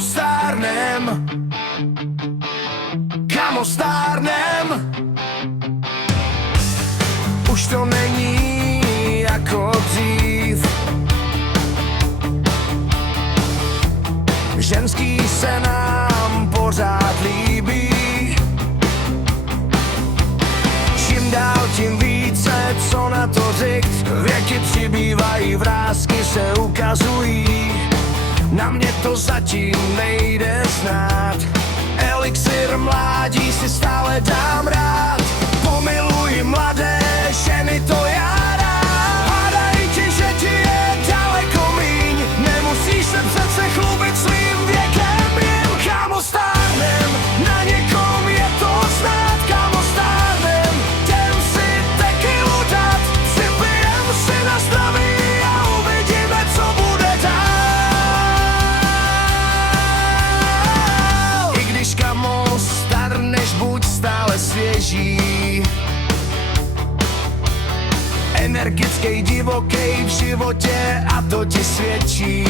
Kámo stárnem, kámo stárnem. Už to není jako dřív. Ženský se nám pořád líbí. Čím dál tím více, co na to říct. Věky přibývají, vrásky se ukazují. Na mě to zatím nejde znát. Elixir mládí si stále dám rád. Pomiluji mladé ženy, to já rád. Hádají ti, že ti je daleko míň. Nemusíš se přece chlubit svým věkem. Jen kámo stárnem, na někom je to znát. Kámo stárnem, jdem si tequilu dát. Připijem si na zdraví a uvidíme, co bude dál. I když kámo starneš, buď stále svěží. Energický, divoký v životě a to ti svědčí.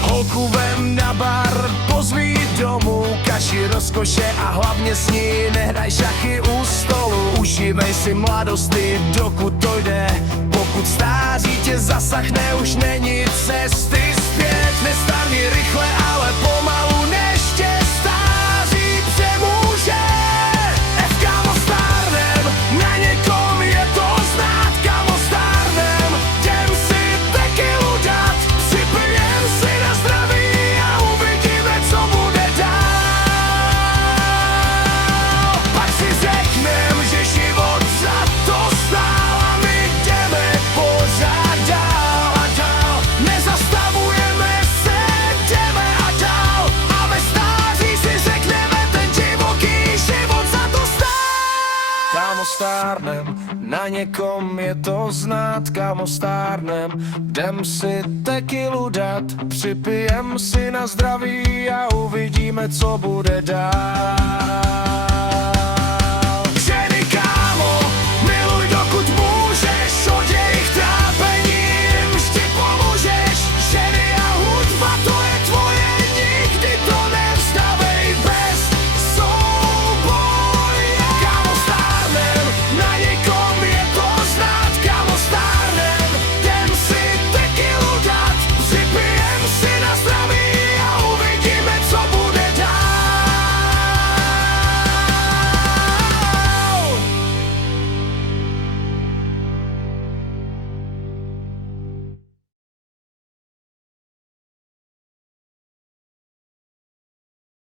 Holku vem na bar, pozví domů, kaši rozkoše a hlavně s ní nehraj šachy u stolu. Užívej si mladosti, dokud to jde. Pokud stáří tě zasahne, už není cesty zpět. Nestárni rychle, ale pomalu, než tě stáří přemůže. Kámo stárnem, na někom je to znát. Kámo stárnem, jdem si tequilu dát. Připijem si na zdraví a uvidíme, co bude dál. Pak si řeknem, že život za to stál a my jdeme pořád dál a dál. Nezastavujeme se, jdeme a dál. A ve stáří si řekneme, ten divoký život za to stál. Kámo stárnem, na někom je to znát. Kámo stárnem, jdem si tequilu dát. Připijem si na zdraví a uvidíme, co bude dál.